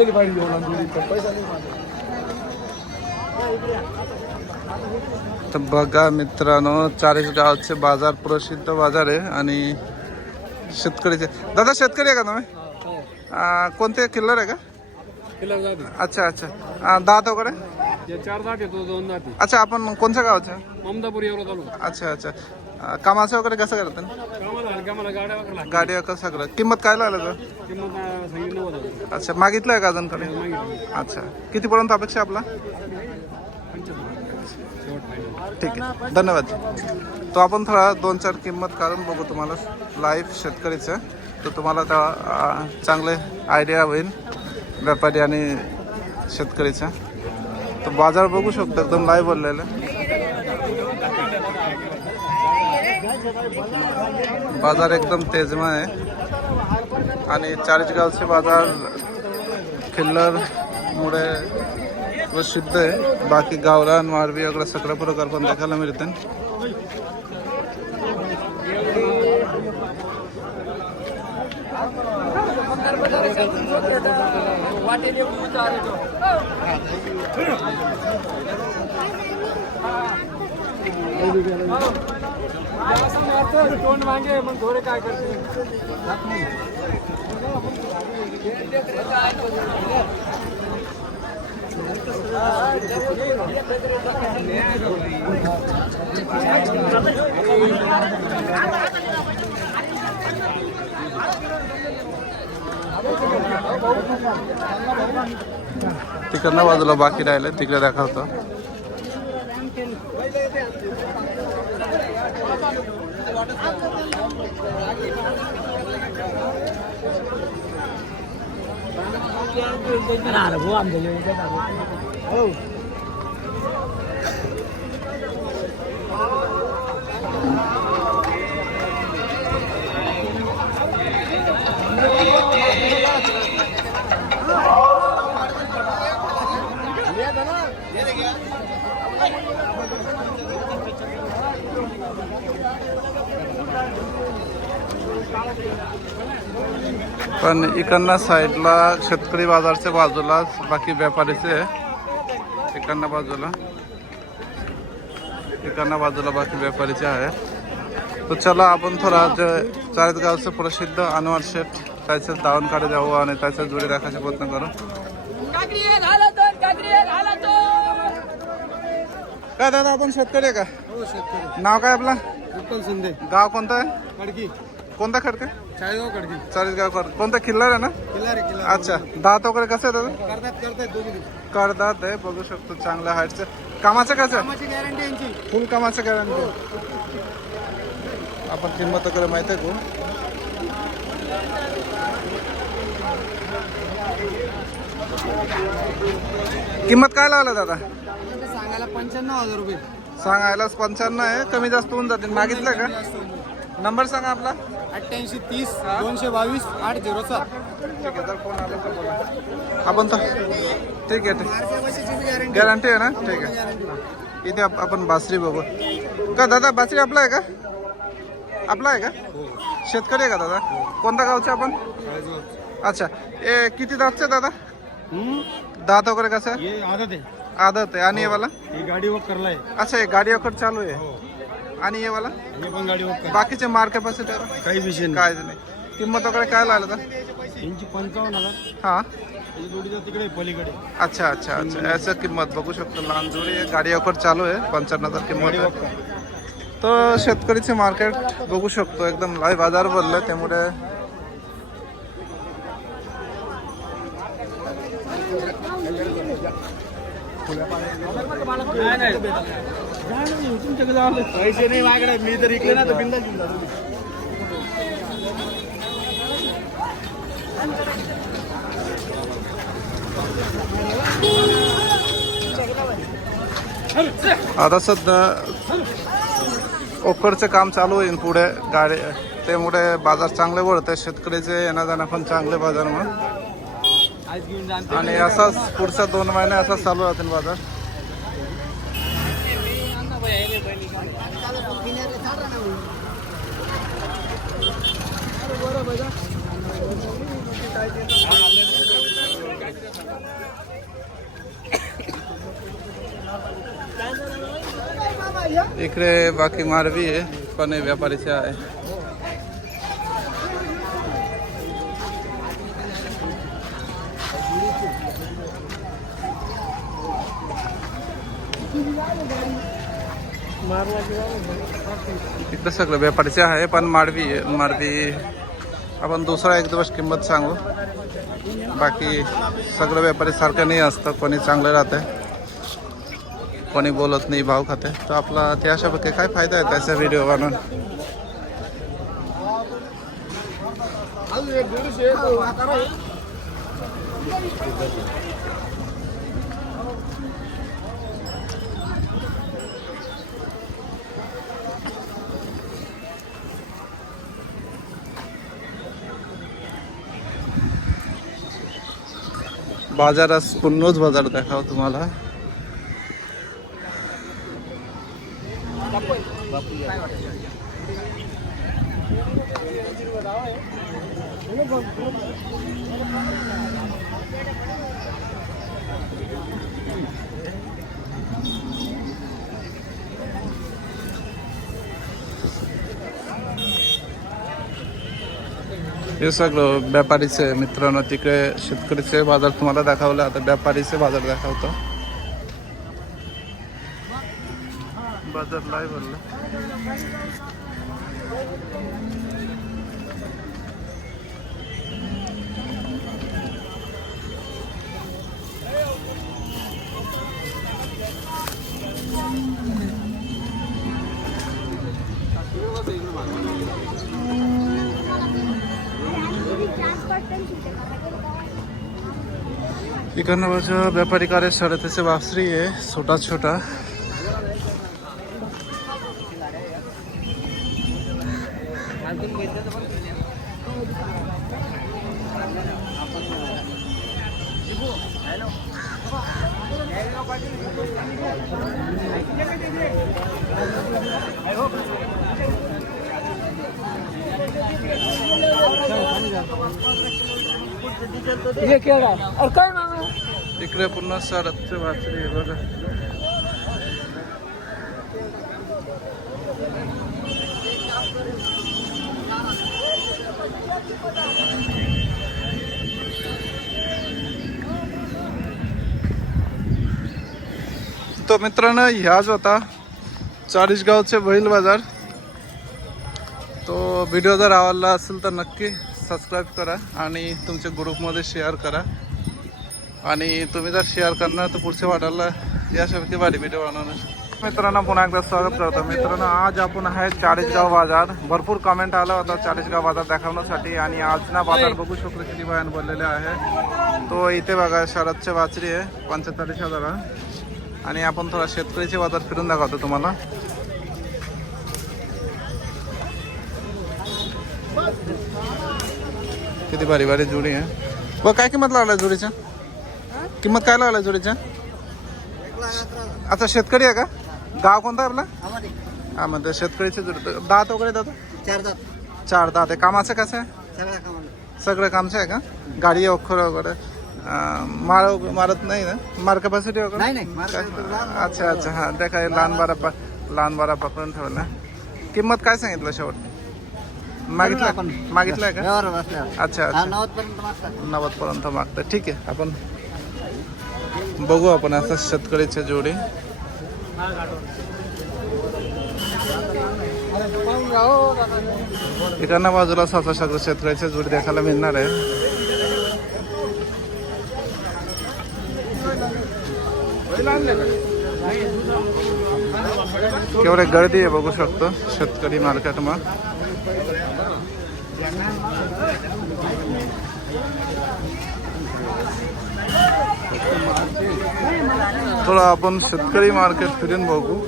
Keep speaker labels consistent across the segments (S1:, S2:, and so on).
S1: ना पाहिजे पैसा नाही माझ्याकडे.
S2: तर बघा मित्रांनो चाळीस गावचे बाजार प्रसिद्ध बाजार आहे आणि शेतकरीचे दादा शेतकरी आहे का तुम्ही? आ, कोणते किल्लर आहे का. अच्छा अच्छा. दात वगैरे?
S1: हे चार दात येतो दोन दात आहे.
S2: अच्छा आपण कोणत्या गावचे?
S1: ममदापूर एवढं तालुका.
S2: अच्छा अच्छा. कामाचं वगैरे कसं करतात?
S1: कामाला हलक्या मला गाड्या वगैरे लागतात.
S2: गाडी वगैरे सगळं किंमत काय लागलं तर?
S1: किंमत अं, सांगितलं होतं
S2: अच्छा मागितलं आहे का अजून कडे
S1: मागितली
S2: अच्छा. कितीपर्यंत अपेक्षा आपला?
S1: शेवट फायनल
S2: ठीक आहे. धन्यवाद. तो आपण थोडा दोन चार किंमत काढून बघू तुम्हाला. लाईव्ह शेतकरीचं. तर तुम्हाला त्या अं, चांगले आयडिया होईल. व्यापारी आणि शेतकरीचा. तर बाजार बघू शकतो एकदम लाईव्ह बोललेलं बाजार एकदम तेजमा आहे. आणि चाळीसगावचे बाजार खिल्लरमुळे प्रसिद्ध आहे. बाकी गावरान मारवी वगैरे सगळं प्रकार पण देखायला मिळते
S1: तोंड मागे मग थोडे काय करते
S2: तिकडनं बाजूला बाकी राहिलं तिकडे दाखवतो. पण इकडनं साईडला शेतकरी बाजारच्या बाजूला बाकी व्यापारीचे इकडनं बाजूला. इकडनं बाजूला बाकी व्यापारीचे आहे. तर चला आपण थोडा जे चाळीसगावचं प्रसिद्ध अनवर शेठ त्याचं दावणकडे जाऊ आणि त्याच्या जोडी राखायचा प्रयत्न करू. काय दादा आपण शेतकरी आहे का?
S1: हो
S2: नाव काय आपला? गाव कोणतं आहे?
S1: खडकी.
S2: कोणता खडके? चाळीसगाव कर कोणता किल्लार आहे ना?
S1: किल्ला रे किल्ला
S2: अच्छा. दात वगैरे कसं आहे दादा
S1: करतात
S2: करदात आहे. बघू शकतो चांगल्या हाईटचं कामाचं कसं आहे?
S1: कामाची गॅरंटी यांची.
S2: फुल कामाचं गॅरंटी आपण किंमत वगैरे माहिती आहे का? किंमत काय लागला दादा?
S1: सांगायला पंच्याण्णव हजार रुपये.
S2: सांगायलाच पंच्याण्णव आहे. कमी जास्त होऊन जातील. मागितलं का? नंबर सांगा आपला.
S1: अठ्ठ्याऐंशी तीस दोनशे बावीस आठ झिरो सात.
S2: ठीक आहे जर फोन आला तर बोला आपण तर ठीक आहे ठीक.
S1: गॅरंटी
S2: गॅरंटी आहे ना? ठीक आहे. इथे आप- आपण बासरी बघू. का दादा बासरी आपला आहे का? आपला आहे का? शेतकरी आहे का दादा? कोणत्या गावचे आपण? अच्छा. ए किती दातचे दादा? दात वगैरे कसं आहे
S1: हे आदत आहे.
S2: आदत आहे. आणि हे वाला?
S1: ही. गाडी करलाय
S2: अच्छा हे गाडी वगैरे चालू आहे. आणि हे वाला?
S1: हे पण गाडी
S2: बाकीचे मार कॅपॅसिटी
S1: काही विषय
S2: काय नाही. किंमत वगैरे काय लागलं तर?
S1: नाही यांची पंचावन्न हजार.
S2: हां.
S1: ही जोडीचं तिकडे पलीकडे.
S2: अच्छा अच्छा अच्छा. याचं किंमत बघू शकतो. लहान जोडी गाडी ऑफर चालू आहे. पंच्याण्णव हजार किंमत
S1: गाडी
S2: तर शेतकरीचे मार्केट बघू शकतो. एकदम लाईव्ह बाजार भरलं त्यामुळे
S1: पैसे नाही माझ्याकडे मी जर इकडे ना तर बिंदा
S2: आता सध्या ओकरचं काम चालू होईल पुढे. गाडी त्यामुळे बाजार चांगले वळते. शेतकरीचे येणं जाणं पण चांगले बाजार
S1: घेऊन जा
S2: आणि असाच पुढच्या दोन महिने असाच चालू राहतील बाजार. इकडे बाकी मारवी आहे पण व्यापारीचे आहे. तिथं सगळं व्यापारीचे आहे पण माडवी आहे माडवी आपण दुसरा एक दिवस किंमत सांगू. बाकी सगळं व्यापारी सारखं नाही असतं कोणी चांगलं राहतं कोणी बोलत नाही भाव खाते तर आपला त्या अशापैकी काय फायदा आहे त्याचा व्हिडिओ बनवून? बाजारात पुन्नोच बाजार दाखव तुम्हाला. हे सगळं व्यापारीचे मित्रांनो तिकडे शेतकरीचे बाजार तुम्हाला दाखवलं. आता व्यापारीचे बाजार दाखवतो. बाजार लाय भरलं. इकडनं बाजू व्यापारी कार्य शर्यतीचे वासरी आहे छोटा छोटा
S3: ये केळा अरे काय मामा
S2: इकडे पुन्हा शरदचे वासरी आहे बघा. तो मित्रांनो ह्याच होता. चाळीसगावचे बैल बाजार. तो व्हिडिओ जर आवडला असेल तर नक्की सबस्क्राईब करा आणि तुमच्या ग्रुपमध्ये शेअर करा. आणि तुम्ही जर शेअर करणार तर पुढच्या वाटायला यासारखी भारी व्हिडिओ बनवणार. मित्रांनो पुन्हा एकदा स्वागत करतो. मित्रांनो आज आपण आहे चाळीसगाव बाजार. भरपूर कमेंट आला होता चाळीसगाव बाजार दाखवण्यासाठी आणि आज ना बाजार बघू शकतो किती बयान बोललेले आहे. तो इथे बघा शरदचे वाचरी आहे पंचेचाळीस हजार आणि आपण थोडा शेतकरीचे बाजार फिरून दाखवतो तुम्हाला. किती भारी भारी जोडी आहे व काय किंमत लागला जोडीच्या किंमत काय लागला जोडीच्या अच्छा शेतकरी आहे का? गाव कोणता आहे आपला? हा म्हणजे शेतकरीचे जोडी. दात वगैरे दादा
S4: चार दात.
S2: चार दात आहे. कामाचं कसं आहे?
S4: सगळ्या कामाला.
S2: सगळं कामचं आहे का? गाडी अखर वगैरे. अं, माळ मारत नाही ना? मार कॅपॅसिटी वगैरे?
S4: नाही, नाही, मार capacity लहान
S2: अच्छा अच्छा. हा त्या काय लहान बारा पा लहान बारा पकडून ठेवला. किंमत काय सांगितलं शेवट मागितलं
S4: आपण.
S2: मागितलंय का?
S4: व्यवहार बसल्यावर
S2: अच्छा
S4: हा
S2: अच्छा.
S4: नव्वद पर्यंत मागतात.
S2: नव्वद पर्यंत मागतं ठीक आहे आपण बघू आपण असं शेतकरीच्या जोडी. इकडनं बाजूला असं सगळं शेतकऱ्याच्या जोडी देखायला मिळणार आहे. केवढे गर्दी आहे बघू शकतो शेतकरी मार्केटमध्ये थोडा आपण शेतकरी मार्केट फिरून बघू.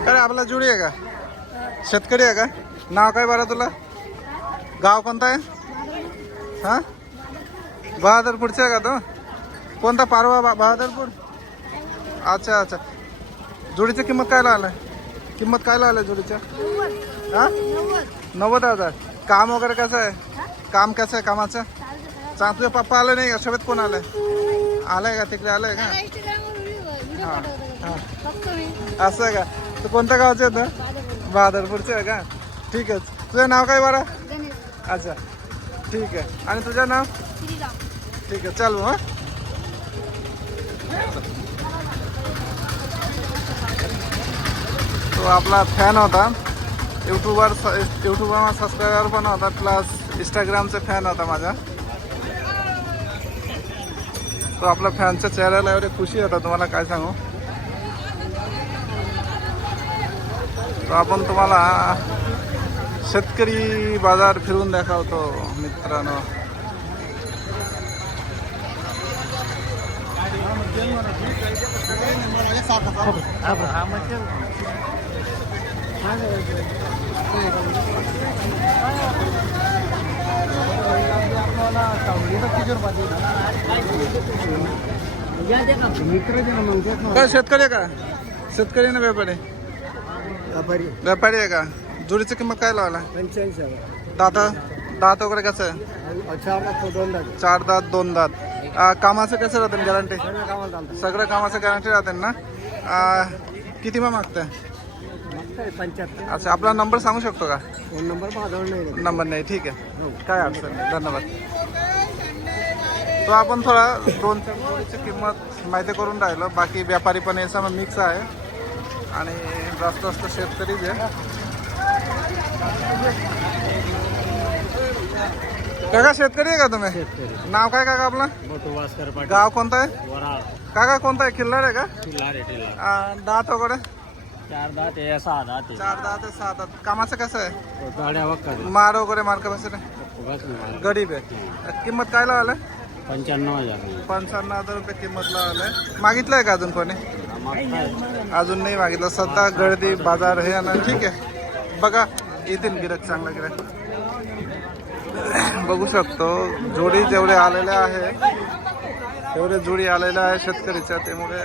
S2: अरे आपला जुडी आहे का? शेतकरी आहे का? नाव काय बरं तुला? गाव कोणतं आहे? हां? बहादरपूरचं आहे का तो? कोणता पारवा बा बहादरपूर? अच्छा अच्छा. जुडीची किंमत काय लावलं आहे किंमत काय लावलं जुडीच्या हा? नव्वद हजार. काम वगैरे कसं आहे? काम कसं आहे कामाचं? चांग तुझ्या पप्पा आलं नाही का? सोबत कोण आलं आहे आलं आहे का? तिकडे आलं आहे का? हा. हा. असं आहे का? तू कोणत्या गावचे होतं? बहादरपूरचे आहे का? ठीक आहे तुझं नाव काय बरं? अच्छा. ठीक आहे. आणि तुझं नाव? ठीक आहे. चालू हां? तो आपला फॅन होता. यूट्यूबर यूट्यूबर सबस्क्रायबर पण होता प्लस इंस्टाग्रामचा फॅन होता माझा. तो आपल्या फॅनच्या चेहऱ्याला एवढी खुशी होता तुम्हाला काय सांगू? तर आपण तुम्हाला शेतकरी बाजार फिरून दाखवतो मित्रांनो. शेतकरी आहे का? शेतकरी ना व्यापारी? व्यापारी. आहे का? जोडीची किंमत काय लावला
S1: पंच्याऐंशी
S2: दात दात वगैरे कसं? आहे
S1: चार लाख दोन लाख
S2: चार दात दोन दात. आ, कामाचं कसं राहतं गॅरंटी
S1: सगळं
S2: कामाचं गॅरंटी राहते ना? आ, किती मग मागताय?
S1: पंच्याहत्तर.
S2: अच्छा आपला नंबर सांगू शकतो का?
S1: फोन नंबर नाही
S2: नंबर नाही ठीक आहे. काय अडचण नाही. धन्यवाद. तो आपण थोडा दोन चार किंमत माहिती करून राहिलो. बाकी व्यापारी पण याचा मिक्स आहे. आणि जास्त जास्त शेतकरीच आहे. काका शेतकरी आहे का तुम्ही? नाव काय काका आपलं? गाव कोणतं आहे? काका कोणतं आहे? किल्लार आहे का? दात वगैरे?
S1: चार दहा ते सहा दहा ते.
S2: चार दात आहे, सहा दात कामाचं कसं आहे?
S1: गाड्या वक्कर
S2: मार वगैरे मार्क बसले? गरीब आहे. किंमत काय लावायला
S1: पंच्याण्णव हजार
S2: पंचावन्न हजार रुपये किंमत लावलाय मागितलंय का अजून कोणी? अजून नाही मागितलं. सध्या गर्दी बाजार हे आणि ठीक आहे. बघा येतील गिरक चांगला गिरक बघू शकतो. जोडी जेवढे आलेल्या आहे तेवढे जोडी आलेल्या आहे शेतकरीच्या. त्यामुळे